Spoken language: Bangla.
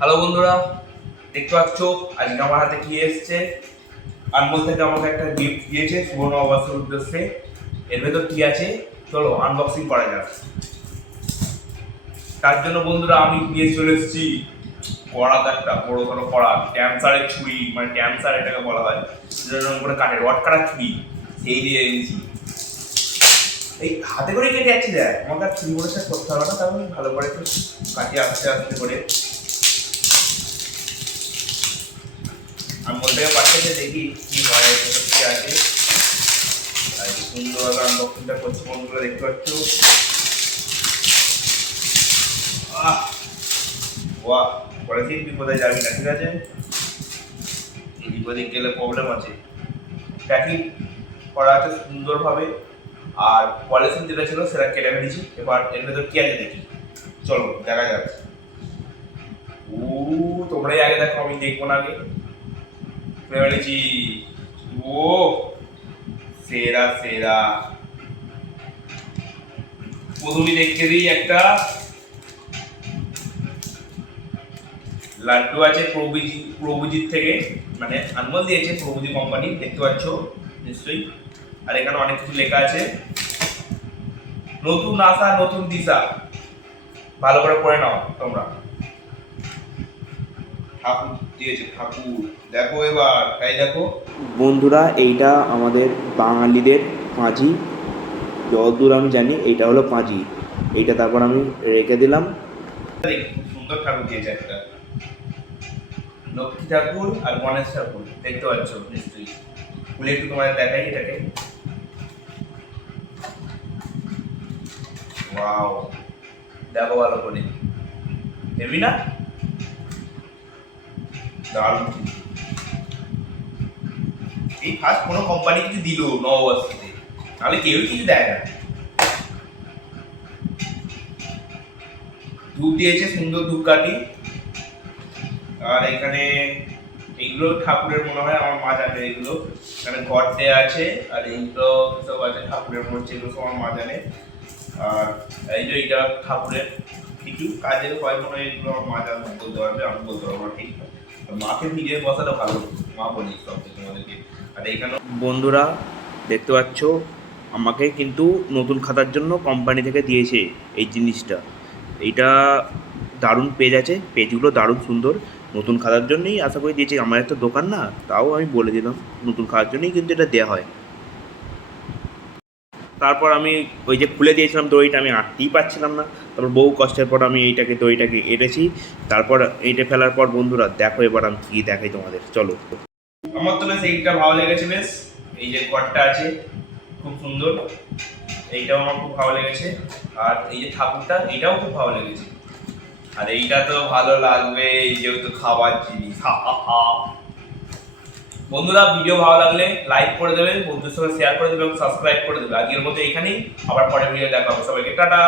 হ্যালো বন্ধুরা, দেখতে পাচ্ছ আজকে আমার হাতে কি এসছে। আনমোল থেকে আমাকে একটা গিফট দিয়েছে শুভ নববর্ষের উদ্দেশ্যে। এর ভেতর কি আছে চলো আনবক্সিং করা যাক। তার জন্য বন্ধুরা আমি নিয়ে চলে এসেছি কড়া, একটা বড় বড় কড়া, ক্যান্সারের ছুরি, মানে ক্যান্সার এটাকে বলা হয়, যেরকম করে কাটে রড কাটার ছুরি, সেই দিয়ে এনেছি। এই হাতে করে কেটে যাচ্ছি, দেখ আমাকে আর ছুরি করে করতে হবে না, তাহলে ভালো করে একটু কাটিয়ে আস্তে আস্তে করে আমি বলতে পারছি দেখি কি হয়, কি আছে। আর সুন্দরভাবে আনবক্সিংটা করছি বন্ধুরা, দেখতে পাচ্ছ। বাহ, কলেজে বিপদে যাবি না, ঠিক আছে? এই বিপদে গেলে প্রবলেম আছে। প্যাকিং করা আছে সুন্দরভাবে, আর পলিথিন যেটা ছিল সেটা কেটে ফেলেছি। এবার এর ভেতর কি আছে দেখি, চলো দেখা যাচ্ছে। তোমরাই আগে দেখো, আমি দেখবো না আগে। ফেলেছি। ও সেরা সেরা। প্রথমে দেখতে দিই একটা লাড্ডু আছে প্রভুজিৎ থেকে, মানে আনমোল দিয়েছে, প্রভুজি কোম্পানি, দেখতে পাচ্ছ নিশ্চয়ই। আর এখানে অনেক কিছু লেখা আছে, নতুন আশা নতুন দিশা। ভালো করে পড়ে নাও তোমরা। ঠাকুর দিয়েছে, ঠাকুর দেখো এবার, তাই দেখো বন্ধুরা, এইটা আমাদের বাঙালিদের পাঁজি। যতদূর আমি জানি এইটা হলো পাঁজি। এইটা তারপর আমি রেখে দিলাম। খুব সুন্দর ঠাকুর দিয়েছে একটা, লক্ষ্মী ঠাকুর আর গণেশ ঠাকুর, দেখতে পাচ্ছ নিশ্চয়ই। খুলে একটু তোমাদের দেখাই এটাকে। ওয়াও, দেখো ভালো করে, হেভি না? দারুণ। এই ফার্স্ট কোনো কোম্পানি কিছু দিল নববর্ষতে, নাহলে কেউই কিছু দেয় না। ধূপ দিয়েছে, সুন্দর ধূপকাঠি। আর এখানে এইগুলো ঠাকুরের মনে হয়, আমার মা জানে এগুলো। এখানে ঘট দেওয়া আছে, আর এইগুলো সব আছে ঠাকুরের মনে হচ্ছে, এগুলো সব আমার মা জানে। আর এই যে এইটা ঠাকুরের কিছু কাজের হয় মনে হয়, এগুলো আমার মা জানে, বলতে পারবে, আমি বলতে পারবো না ঠিক। মাকে ভিডিও বসাটা ভালো, মা বলি সব তোমাদেরকে। আর এইখানে বন্ধুরা দেখতে পাচ্ছ, আমাকে কিন্তু নতুন খাতার জন্য কোম্পানি থেকে দিয়েছে এই জিনিসটা। এইটা দারুণ পেজ আছে, পেজগুলো দারুণ সুন্দর। নতুন খাতার জন্যই আশা করি দিয়েছে, আমার একটা দোকান না, তাও আমি বলে দিলাম নতুন খাতার জন্যই কিন্তু এটা দেওয়া হয়। তারপর আমি ওই যে খুলে দিয়েছিলাম দড়িটা, আমি আটতেই পারছিলাম না। তারপর বহু কষ্টের পর আমি দড়িটাকে এঁটেছি। তারপর এঁটে ফেলার পর বন্ধুরা দেখো এবার আমি কী দেখাই তোমাদের, চলো। আমার তো বেশ এইটা ভালো লেগেছে বেশ। এই যে ঘরটা আছে খুব সুন্দর, এইটাও আমার খুব ভালো লেগেছে। আর এই যে ঠাকুরটা, এইটাও খুব ভালো লেগেছে। আর এইটা তো ভালো লাগবে, যেহেতু খাবার জিনিস। বন্ধুরা, ভিডিও ভালো লাগলে লাইক করে দেবে, বন্ধুদের সঙ্গে শেয়ার করে দেবে এবং সাবস্ক্রাইব করে দেবে। আজকের মতো এইখানেই, আবার পরে ভিডিও দেখা হবে। সবাইকে টাটা।